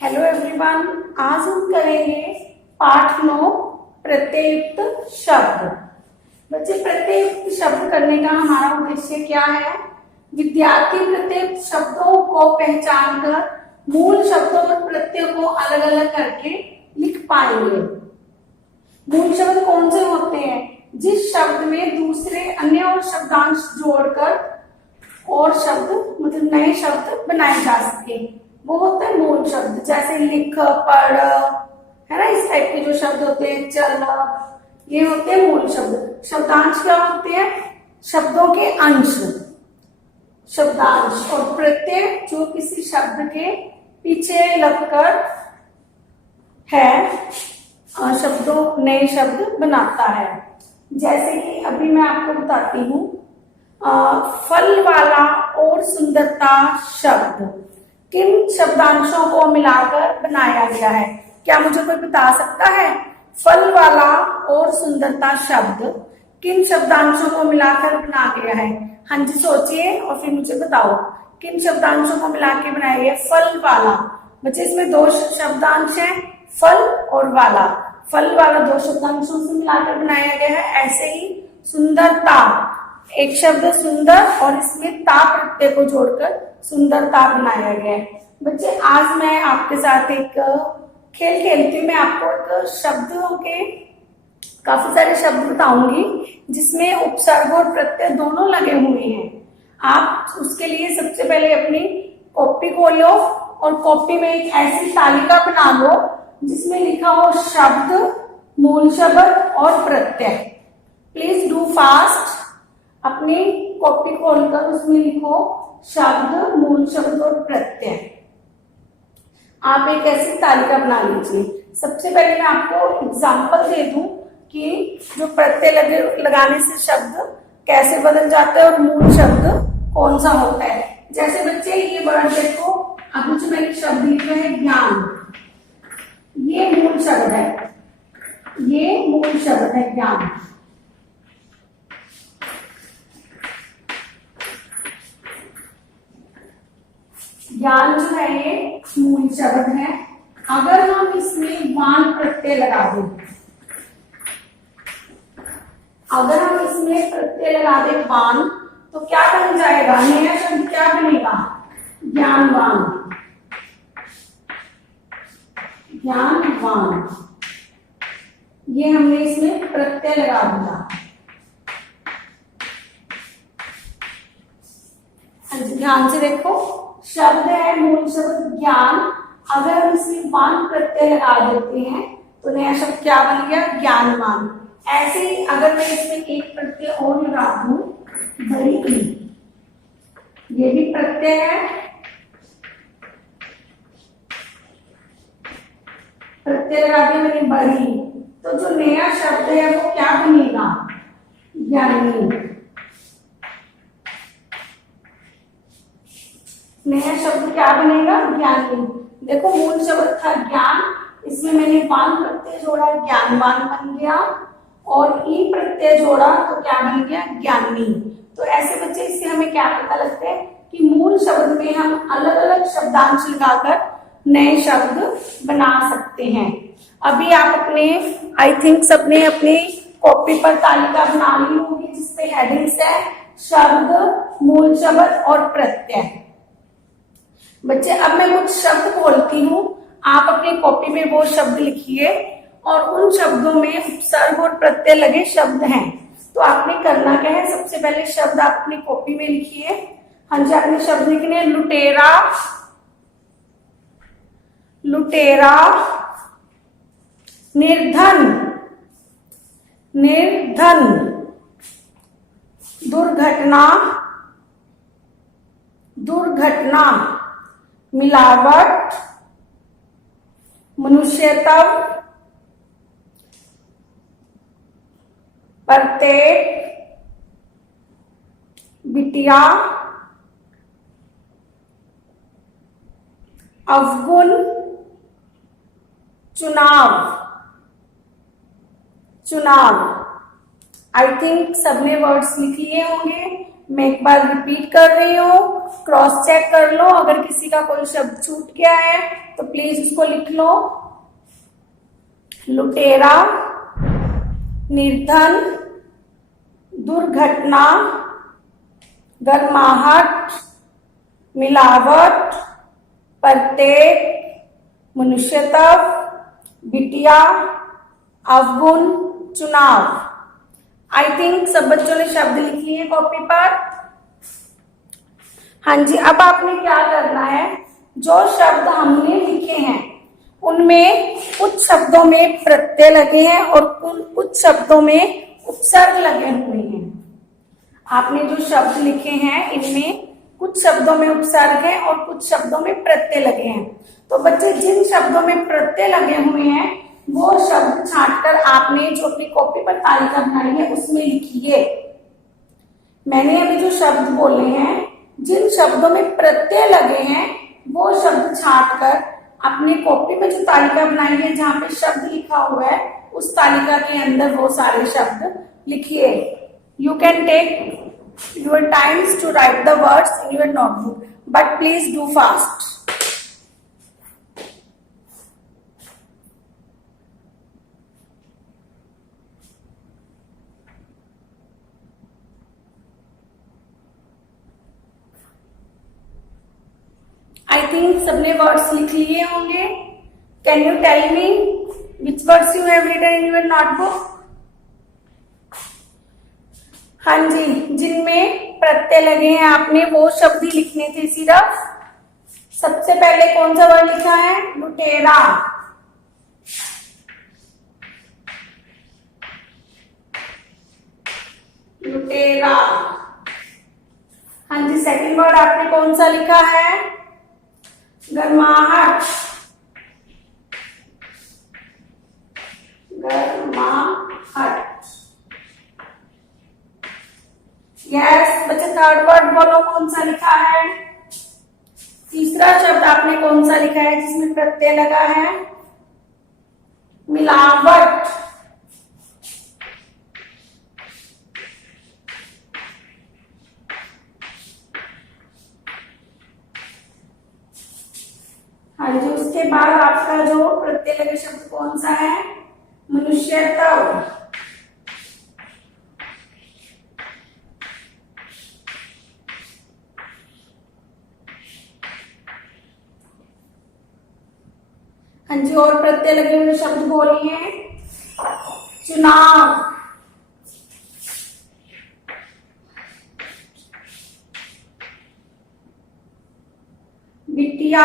Hello everyone, आज हम करेंगे पाठ 9 प्रत्ययुक्त शब्द। बच्चे, प्रत्ययुक्त शब्द करने का हमारा उद्देश्य क्या है? विद्यार्थी प्रत्ययुक्त शब्दों को पहचान कर मूल शब्दों और प्रत्यय को अलग अलग करके लिख पाएंगे। मूल शब्द कौन से होते हैं? जिस शब्द में दूसरे अन्य और शब्दांश जोड़कर और शब्द मतलब नए शब्द बनाए जा सके, वो होते हैं मूल शब्द। जैसे लिख, पढ़, है ना, इस टाइप के जो शब्द होते हैं, चल, ये होते हैं मूल शब्द। शब्दांश क्या होते हैं? शब्दों के अंश, शब्दांश। और प्रत्यय जो किसी शब्द के पीछे लगकर है शब्दों नए शब्द बनाता है। जैसे कि अभी मैं आपको बताती हूँ, फल वाला और सुंदरता शब्द किन शब्दांशों को मिलाकर बनाया गया है? क्या मुझे कोई बता सकता है? फल वाला और सुंदरता शब्द किन शब्दांशों को मिलाकर बना गया है? हाँ जी, सोचिए और फिर मुझे बताओ किन शब्दांशों को मिला के बनाया गया? फल वाला। बच्चे, इसमें दो शब्दांश हैं, फल और वाला। फल वाला दो शब्दांशों से मिलाकर बनाया गया है। ऐसे ही सुंदरता, एक शब्द सुंदर और इसमें ता प्रत्यय को जोड़कर सुंदरता बनाया गया है। बच्चे, आज मैं आपके साथ एक खेल खेलती हूँ। मैं आपको एक शब्दों के काफी सारे शब्द बताऊंगी जिसमें उपसर्ग और प्रत्यय दोनों लगे हुए हैं। आप उसके लिए सबसे पहले अपनी कॉपी खोलो और कॉपी में एक ऐसी तालिका बना लो जिसमें लिखा हो शब्द, मूल शब्द और प्रत्यय। Please do fast. अपनी कॉपी खोलकर उसमें लिखो शब्द, मूल शब्द और प्रत्यय। आप एक ऐसी तालिका बना लीजिए। सबसे पहले मैं आपको एग्जांपल दे दूं कि जो प्रत्यय लगाने से शब्द कैसे बदल जाता है और मूल शब्द कौन सा होता है। जैसे बच्चे, ये वर्ड देखो, अब जो मैंने शब्द लिखा है ज्ञान, ये मूल शब्द है, ये मूल शब्द है ज्ञान। ज्ञान जो है ये मूल शब्द है। अगर हम इसमें वान प्रत्यय लगा दें, अगर हम इसमें प्रत्यय लगा दें वान, तो क्या बन जाएगा? नया शब्द क्या बनेगा? ज्ञानवान, ज्ञानवान। ये हमने इसमें प्रत्यय लगा दिया। ध्यान से देखो, शब्द है मूल शब्द ज्ञान। अगर हम इसमें वान प्रत्यय लगा देते हैं तो नया शब्द क्या बन गया? ज्ञानवान। ऐसे ही अगर मैं इसमें एक प्रत्यय और लगा दूं, बड़ी ई, ये भी प्रत्यय है, प्रत्यय लगा दिया मैंने बड़ी, तो जो नया शब्द है वो क्या बनेगा? ज्ञानी। नया शब्द क्या बनेगा? ज्ञानी। देखो, मूल शब्द था ज्ञान, इसमें मैंने वान प्रत्यय जोड़ा, ज्ञानवान बन गया, और ई प्रत्यय जोड़ा तो क्या बन गया? ज्ञानी। तो ऐसे बच्चे, इससे हमें क्या पता लगता है कि मूल शब्द में हम अलग अलग शब्दांश लगाकर नए शब्द बना सकते हैं। अभी आप अपने, आई थिंक सबने अपनी कॉपी पर तालिका बना ली होगी जिसपे हेडिंग्स है शब्द, मूल शब्द और प्रत्यय। बच्चे, अब मैं कुछ शब्द बोलती हूँ, आप अपनी कॉपी में वो शब्द लिखिए और उन शब्दों में उपसर्ग और प्रत्यय लगे शब्द हैं। तो आपने करना क्या है? सबसे पहले शब्द आप अपनी कॉपी में लिखिए। हाँ जी, आपने शब्द लिखने हैं लुटेरा, लुटेरा, निर्धन, निर्धन, दुर्घटना, दुर्घटना, मिलावट, मनुष्यत्व, प्रत्येक, बिटिया, अवगुण, चुनाव, चुनाव। आई थिंक सबने वर्ड्स लिख लिए होंगे। मैं एक बार रिपीट कर रही हूँ, क्रॉस चेक कर लो, अगर किसी का कोई शब्द छूट गया है तो प्लीज उसको लिख लो। लुटेरा, निर्धन, दुर्घटना, गर्माहट, मिलावट, प्रत्येक, मनुष्यत्व, बिटिया, अवगुण, चुनाव। आई थिंक सब बच्चों ने शब्द लिख लिए कॉपी पर। हाँ जी, अब आपने क्या करना है, जो शब्द हमने लिखे हैं उनमें कुछ शब्दों में प्रत्यय लगे हैं और कुछ शब्दों में उपसर्ग लगे हुए हैं। आपने जो शब्द लिखे हैं इनमें कुछ शब्दों में उपसर्ग है और कुछ शब्दों में प्रत्यय लगे हैं। तो बच्चे जिन शब्दों में प्रत्यय लगे हुए हैं वो शब्द छांटकर आपने जो अपनी कॉपी पर तालिका बनाई है उसमें लिखिए। मैंने अभी जो शब्द बोले हैं, जिन शब्दों में प्रत्यय लगे हैं वो शब्द छांटकर अपनी कॉपी में जो तालिका बनाई है जहां पे शब्द लिखा हुआ है उस तालिका के अंदर वो सारे शब्द लिखिए। You can take your times to write the words in your notebook, but please do fast. I think सबने वर्ड्स लिख लिए होंगे। Can you tell me which words you have written in your notebook? हाँ जी, जिनमें प्रत्यय लगे हैं आपने वो शब्द ही लिखने थे सिर्फ। सबसे पहले कौन सा वर्ड लिखा है? लुटेरा। लुटेरा। हाँ जी, सेकंड वर्ड आपने कौन सा लिखा है? गर्माहट। गर्माहट। यस बच्चे, थर्ड वर्ड बोलो कौन सा लिखा है? तीसरा शब्द आपने कौन सा लिखा है जिसमें प्रत्यय लगा है? मिलावट। हाँ जी, उसके बाद आपका जो प्रत्यय लगे शब्द कौन सा है? मनुष्यत्व। हाँ जी, और प्रत्यय लगे हुए शब्द बोलिए। चुनाव। बिटिया।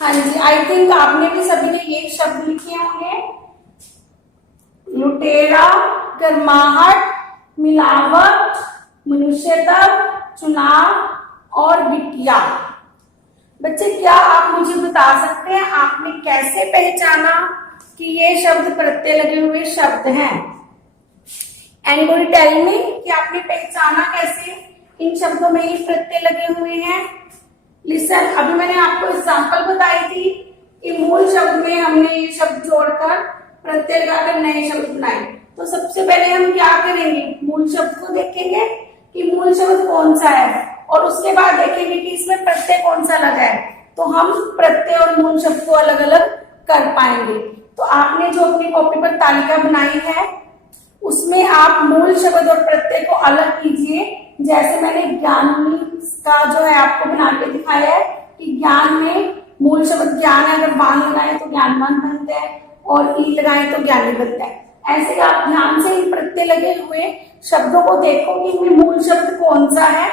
हाँ जी, आई थिंक आपने भी सभी ने ये शब्द लिखे होंगे। लुटेरा, गर्माहट, मिलावट, मनुष्यत्व, चुनाव और बिटिया। बच्चे, क्या आप मुझे बता सकते हैं आपने कैसे पहचाना कि ये शब्द प्रत्यय लगे हुए शब्द हैं? एनीबॉडी टेल मी कि आपने पहचाना कैसे इन शब्दों में ये प्रत्यय लगे हुए हैं? लिसन, अभी मैंने आपको एग्जांपल बताई थी कि मूल शब्द में हमने ये शब्द जोड़कर प्रत्यय लगाकर नए शब्द बनाए। तो सबसे पहले हम क्या करेंगे? मूल शब्द को देखेंगे कि मूल शब्द कौन सा है और उसके बाद देखेंगे कि इसमें प्रत्यय कौन सा लगा है, तो हम प्रत्यय और मूल शब्द को अलग अलग कर पाएंगे। तो आपने जो अपनी कॉपी पर तालिका बनाई है उसमें आप मूल शब्द और प्रत्यय को अलग कीजिए। जैसे मैंने ज्ञान का जो है आपको बना के दिखाया है कि ज्ञान में मूल शब्द ज्ञान है, अगर बाण लगाए तो ज्ञानवान बनता है और ई लगाए तो ज्ञानी बनता है। ऐसे आप ध्यान से इन प्रत्यय लगे हुए शब्दों को देखो कि इनमें मूल शब्द कौन सा है।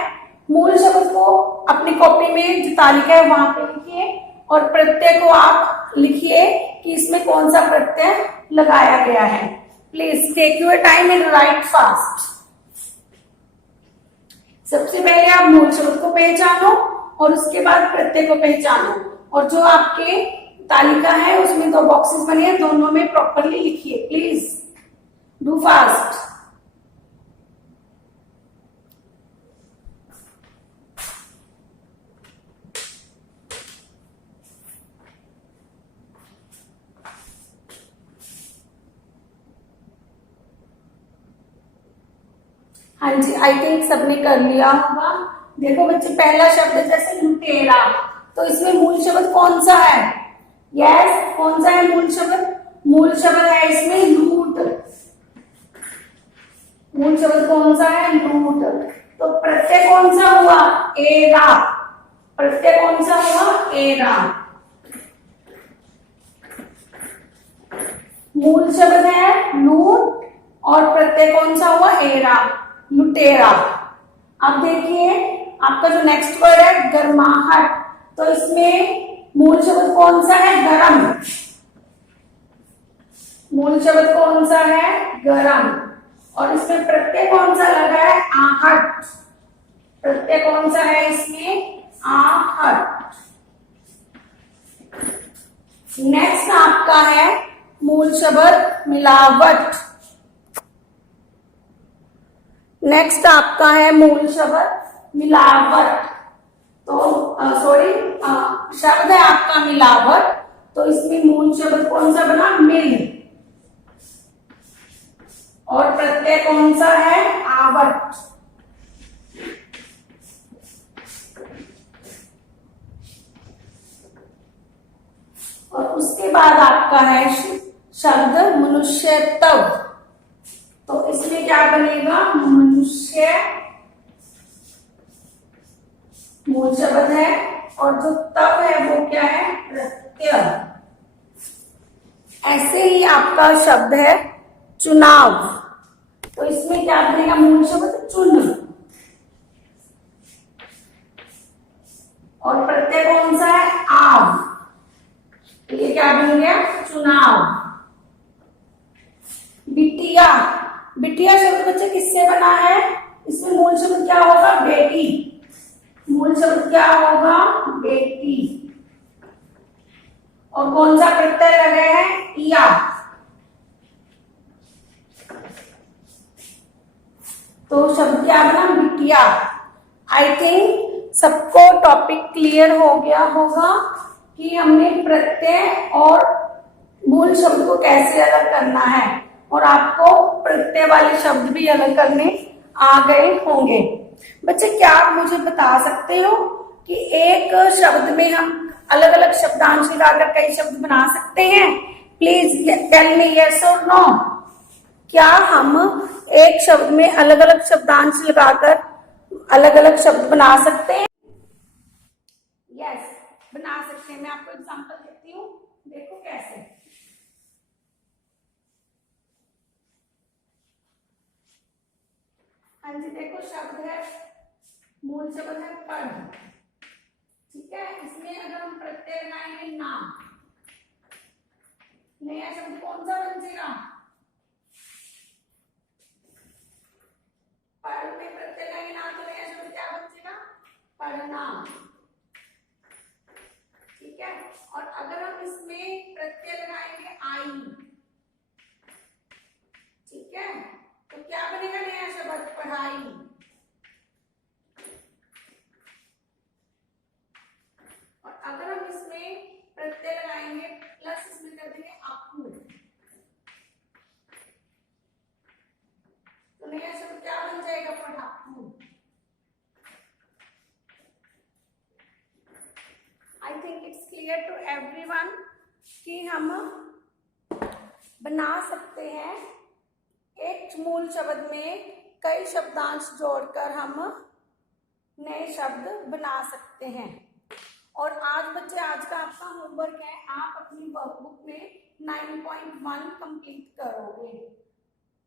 मूल शब्द को अपनी कॉपी में जो तालिका है वहां पे लिखिए और प्रत्यय को आप लिखिए कि इसमें कौन सा प्रत्यय लगाया गया है। Please take your time and write fast. सबसे पहले आप मूल शब्द को पहचानो और उसके बाद प्रत्यय को पहचानो, और जो आपके तालिका है उसमें 2 बॉक्सेस बने हैं, दोनों में प्रॉपरली लिखिए। Please do fast. हाँ जी, आई थिंक सबने कर लिया होगा। देखो बच्चे, पहला शब्द जैसे लुटेरा, तो इसमें मूल शब्द कौन सा है? यस, कौन सा है मूल शब्द? मूल शब्द है इसमें लूट। मूल शब्द कौन सा है? लूट। तो प्रत्यय कौन सा हुआ? एरा। प्रत्यय कौन सा हुआ? एरा। मूल शब्द है लूट और प्रत्यय कौन सा हुआ? एरा, लुटेरा। अब देखिए आपका जो नेक्स्ट वर्ड है गर्माहट, तो इसमें मूल शब्द कौन सा है? गरम। मूल शब्द कौन सा है? गरम। और इसमें प्रत्यय कौन सा लगा है? आहट। प्रत्यय कौन सा है इसमें? आहट। नेक्स्ट आपका है मूल शब्द मिलावट। नेक्स्ट आपका है मूल शब्द मिलावट। तो सॉरी, शब्द है आपका मिलावट, तो इसमें मूल शब्द कौन सा बना? मिल। और प्रत्यय कौन सा है? आवट। और उसके बाद आपका है शब्द मनुष्यत्व, तो इसमें क्या बनेगा? मनुष्य मूल शब्द है और जो तव है वो क्या है? प्रत्यय। ऐसे ही आपका शब्द है चुनाव, तो इसमें क्या बनेगा? मूल शब्द चुन। और प्रत्यय कौन सा है? आव। तो ये क्या बन गया? चुनाव। बिटिया। बिटिया शब्द बच्चे किससे बना है? इसमें मूल शब्द क्या होगा? बेटी। मूल शब्द क्या होगा? बेटी। और कौन सा प्रत्यय लगे है? या। तो शब्द क्या बना? बिटिया। आई थिंक सबको टॉपिक क्लियर हो गया होगा कि हमने प्रत्यय और मूल शब्द को कैसे अलग करना है, और आपको प्रत्यय वाले शब्द भी अलग करने आ गए होंगे। बच्चे, क्या आप मुझे बता सकते हो कि एक शब्द में हम अलग अलग शब्दांश लगाकर कई शब्द बना सकते हैं? प्लीज टेल मी यस और नो। क्या हम एक शब्द में अलग अलग शब्दांश लगाकर अलग अलग शब्द बना सकते हैं? यस, बना सकते हैं। मैं आपको एग्जांपल देती हूँ, देखो कैसे। हाँ जी, देखो शब्द है, मूल शब्द है पढ़। ठीक है, इसमें अगर हम प्रत्यय लगाएंगे ना, नया शब्द कौन सा बन जाएगा? पढ़ में प्रत्यय लगाएंगे ना, तो नया शब्द क्या बन जाएगा? पढ़ना। ठीक है, और अगर हम इसमें प्रत्यय लगाएंगे आई, ठीक है, तो क्या बनेगा नया शब्द? पढ़ाई। और अगर हम इसमें प्रत्यय लगाएंगे प्लस इसमें कर देंगे अपू, तो नया शब्द क्या बन जाएगा? पढ़ाकू। I think it's clear to everyone कि हम बना सकते हैं एक मूल शब्द में कई शब्दांश जोड़कर हम नए शब्द बना सकते हैं। और आज बच्चे, आज का आपका होमवर्क है, आप अपनी वर्कबुक में 9.1 कंप्लीट करोगे।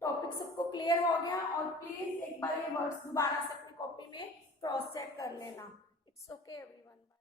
टॉपिक सबको क्लियर हो गया? और प्लीज एक बार ये वर्ड्स दोबारा से अपनी कॉपी में क्रॉस चेक कर लेना। It's okay everyone.